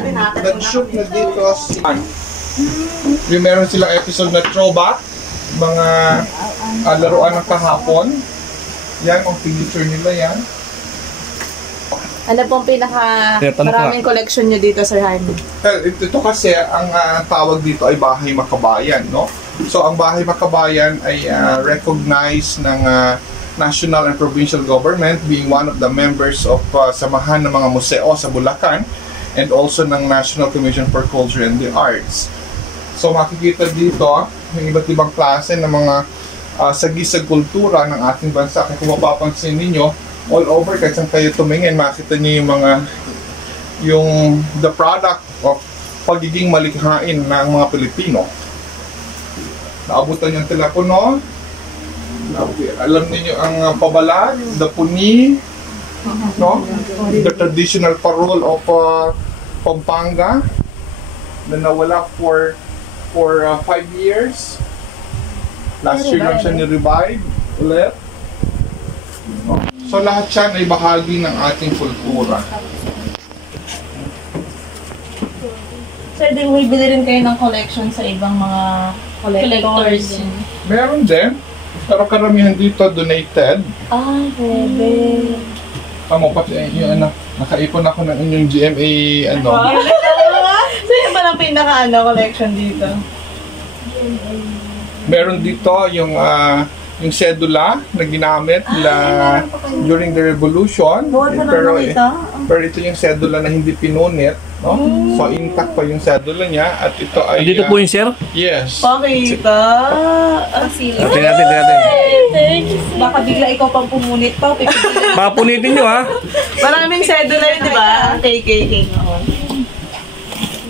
nag-shoot na dito si yung meron silang episode na throwback, mga laruan ng kahapon. Yan, ang picture nila yan. Ano pong maraming collection nyo dito, Sir Jaime? Ito kasi, ang tawag dito ay Bahay Makabayan, no? So, ang Bahay Makabayan ay recognized ng national and provincial government, being one of the members of Samahan ng mga Museo sa Bulacan, and also ng National Commission for Culture and the Arts. So, makikita dito yung iba't ibang klase ng mga sagisag kultura ng ating bansa. Kaya kung mapapansin ninyo, all over, kahit saan kayo tumingin, makita niyo yung the product of pagiging malikhain ng mga Pilipino. Naabutan yung telepono, alam niyo ang pabalat, the puni, no? The traditional parole of Pampanga na nawala for 5 years. Last year lang siya ni-revive ulit. So lahat yan ay bahagi ng ating kultura. Sir, din may bili rin kayo ng collection sa ibang mga collectors? Meron din. Pero karamihan dito donated. Pwede. Tama, pati yung nakaipon ako ng inyong GMA Sino ba ang collection dito? Meron dito yung sedula na ginamit during the revolution. Pero ito yung sedula na hindi pinunit, no? So intact pa yung sedula niya at ito ay dito po yung sir? Yes. Pakita. Tingnan natin. Baka bigla ikaw pang pumunit pa. Baka punitin nyo ha. Maraming sedula yun, di ba? KKK noon.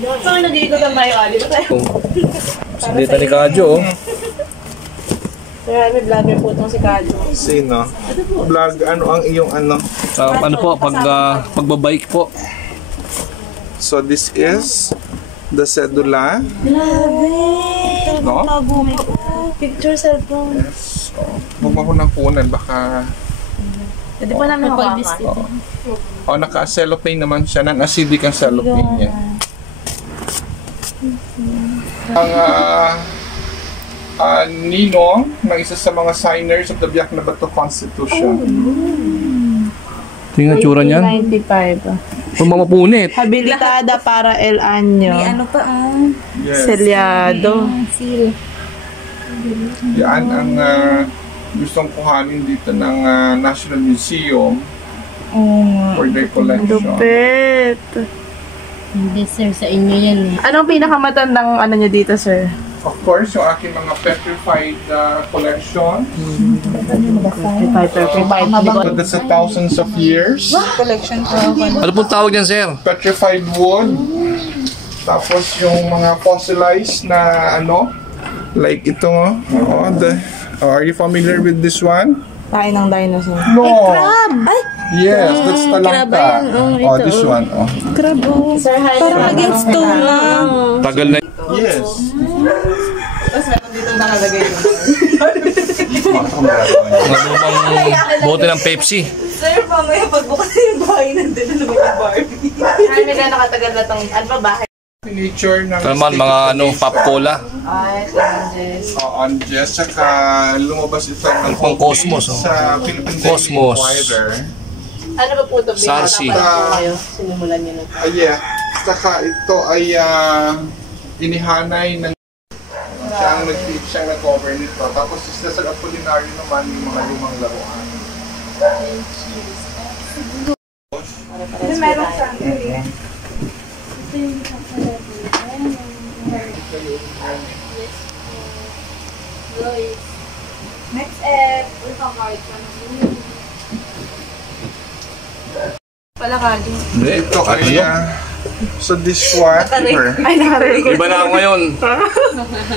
So nag-iikotan tayo, dito tayo. Dito ni Kadyo. Sir, may vlogger po itong si Kadyo. Sino? Vlog, ano ang iyong ano? Ano po, pagbabike po. So this is the sedula. Grabe! No? Picture cellphone. Yes. Huwag mo ko nang kunan, baka... Hindi pa namin hawakan. Naka-cellophane naman siya. Non-acidic ang cellophane niya. Ang ninong ng isa sa mga signers of the Biak na Bato Constitution. Tingnan tsura niyan. 95. Kung mamapunit. Habilitada para El Año. May ano pa, Yes. Selyado. seal. Yan ang gustong kuhanin dito ng National Museum for their collection. Lupit. Hindi, sir, sa inyo yan eh. Anong pinakamatandang ano nyo dito, sir? Of course, yung aking mga petrified collection. So that's thousands of years. Collection ko. Ano pong tawag niyan sir? Petrified wood. Tapos yung mga fossilized na like ito are you familiar with this one? Tayo ng dinosaur. No. Crab! Ay! Yes, that's talangka. This one. Crab, Sir, parang against stone lang. Tagal na. Yes. Tapos meron dito nakalagay yun. Mga lumang bote ng Pepsi. Sir, mamaya pagbukas yung bahay nandun na naman yung Barbie. Ay, may gano'ng nakatagal na itong, ano ba, bahay? Nature ng Naman mga pop cola. Ay, Anges. Anges, saka lumabas ito ng Pang Cosmos. sa Philippine Cosmos. Wider. Ano ba po ito? Sarsi. Sinimulan nyo na ito. Yeah. Saka ito ay inihanay ng siyang nag-cover nito. Tapos sa Sir Apolinario naman yung mga lumang laruan. Meron sa next step. Pala Kadyo. Ito ay so this one. Ay, nakarecord. Iba na ako ngayon.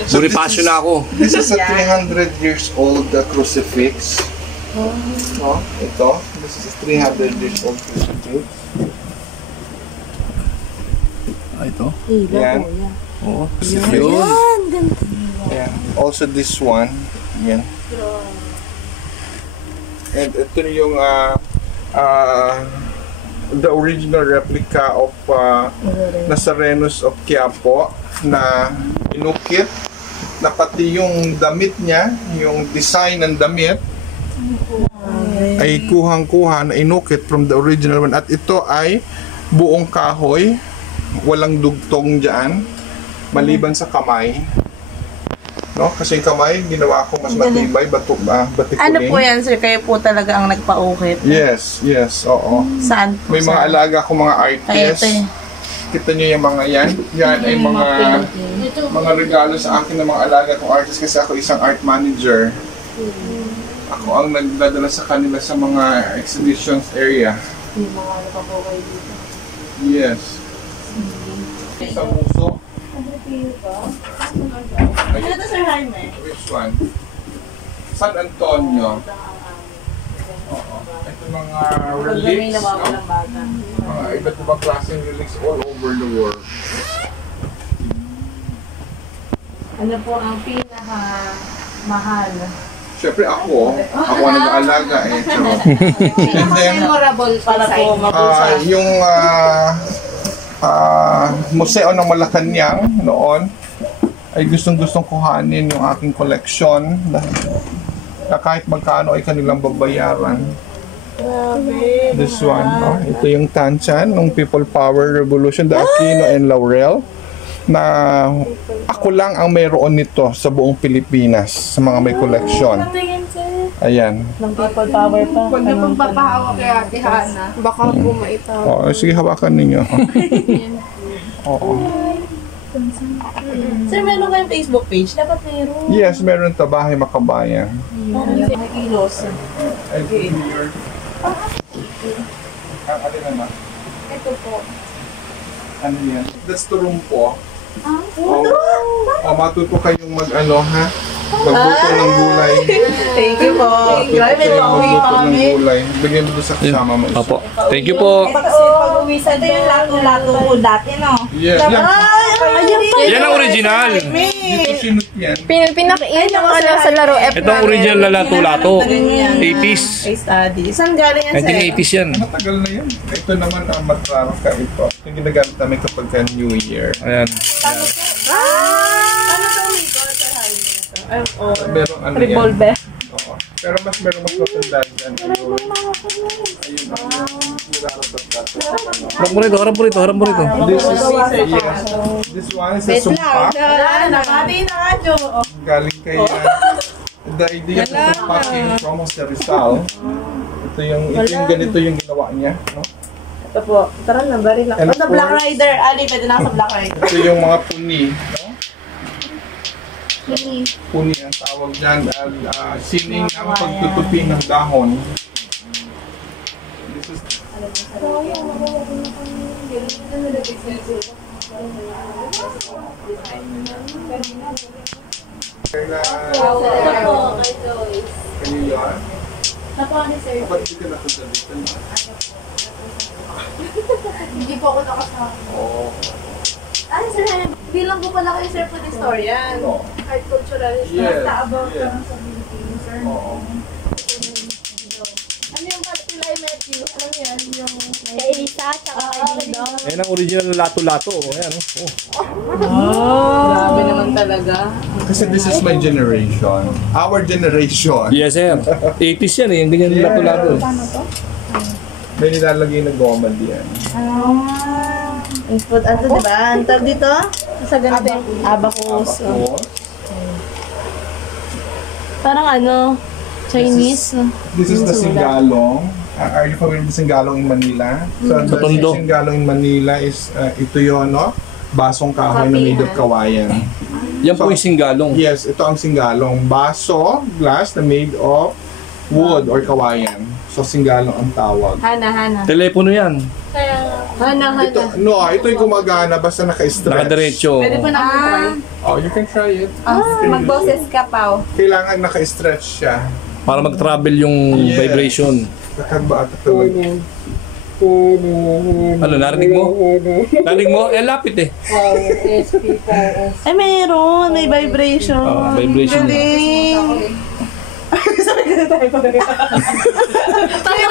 Bonifacio na ako. This is a 300 years old crucifix. No? Ito. This is a 300 years old crucifix. Ito? Yan. Oo. Yun. Yan. Also this one. Yan. And ito yung the original replica of Nazarenus of Quiapo na inukit na pati yung damit niya, yung design ng damit ay kuhang-kuha na inukit from the original one. At ito ay buong kahoy, walang dugtong dyan, maliban sa kamay. No? Kasi yung kamay, ginawa ko mas matibay, batikuling. Ano po yan, sir? Kayo po talaga ang nagpa-ukit? Yes, oo. Saan po? May mga alaga ko mga artists. Kita niyo yung mga yan. Yan ay mga regalo sa akin ng mga alaga kong artists kasi ako isang art manager. Ako ang nagdadala sa kanila sa mga exhibitions area. Yes. Sa puso. Ano to, Sir Jaime? Which one? San Antonio. Oo. Ito mga relics, no? Mga iba't ibang klaseng relics all over the world. Ano po ang pinaka-mahal? Siyempre ako ang nag-aalaga eh. And then, Memorable para po mabusay. yung museo ng Malacanang noon ay gustong-gustong kuhanin yung aking koleksyon na kahit magkano ay kanilang babayaran. This one, ito yung tansyan ng People Power Revolution, the Aquino and Laurel, na ako lang ang mayroon nito sa buong Pilipinas sa mga may koleksyon. Ayan. Ng People Power pa. Huwag niyo pong papahawak kay Ate Hana. Baka po maitaw. Sige, hawakan ninyo. Oo. Sir, meron kayong Facebook page? Dapat meron. Yes, meron to, Bahay Makabayan. May kilos. Okay. Ano naman? Ito po. Ano yan? That's the room po. Matuto kayong mag-ano ha? Magluto ng gulay. Thank you po. Grabe, may pauwi pa kami. Gulay. Bigyan mo sa kasama mo. Opo. Thank you po. Kasi pag-uwi sa ito yung lato-lato ko dati, no? Yes. Yan ang original. Dito sinut yan. Pinakain yung ano sa laro. Ito ang original na lato-lato. 80s. Case study. Saan galing yan, sir? 1980s yan. Matagal na yan. Ito naman ang matraraka ito. Yung ginagamit namin kapag ka New Year. Ayan. Ano to, Nico? Sir Jaime ito. Ay, oh. Merong ano Revolver. yan. Oo. Pero mas merong mas matanda dyan. Ayun. Ayun ang Harap mo rito, harap mo rito, harap mo rito. This is, yes. This one is a sumpa. Wala na, nakati na nga, Jo. Galing kay the idea of sumpa came from Jose Rizal. Ito yung ganito yung ginawa niya, no? Ito po. Tara na, bari lang. And Ito, of Black course- Rider. Ali, pwede na sa Black Rider. Ito yung mga puni, no? Puni ang tawag dyan. Sining ang pagtutupi ng dahon. This is kanila. Ba't hindi ka napunta dito? Hindi po ako nakasama. Oo. Ay, sir, bilang po pala kayo, sir, food historian. Art culturalist. Yes, About yes. sa Philippines, sir. Oo. Ano yung particular medyo? Ano yan? Yung... Isa, tsaka dito. Ayan ang original na lato-lato. Ayan. Oh. Grabe naman talaga. Kasi this is my generation. Our generation. Yes, sir. 80s yan eh. Yung ganyan na lato-lato. May nilalagay na goma diyan. Input, ano diba? Ang tawag dito? Sa ganito yung abacus. Tapos, Parang ano, Chinese. this is the Singalong. Are you familiar with Singalong in Manila? So, the Tondo. Singalong in Manila is, ito yun, no? Basong kahoy na made of kawayan. Yan po yung singgalong. Yes, ito ang Singalong. Baso, glass na made of wood or kawayan. So, Singalong ang tawag. Hana. Telepono yan. Hana. Ito yung gumagana basta naka-stretch. Nakadiretso. Pwede po namin try. Oh, you can try it. Magboses ka pa. Kailangan naka-stretch siya. Para mag-travel yung Yes. vibration. Nakabata talaga. Ano, narinig mo? Narinig mo? Eh, lapit eh. Ay, mayroon. May vibration. Vibration. Galing. Sorry, ganun tayo. Tayo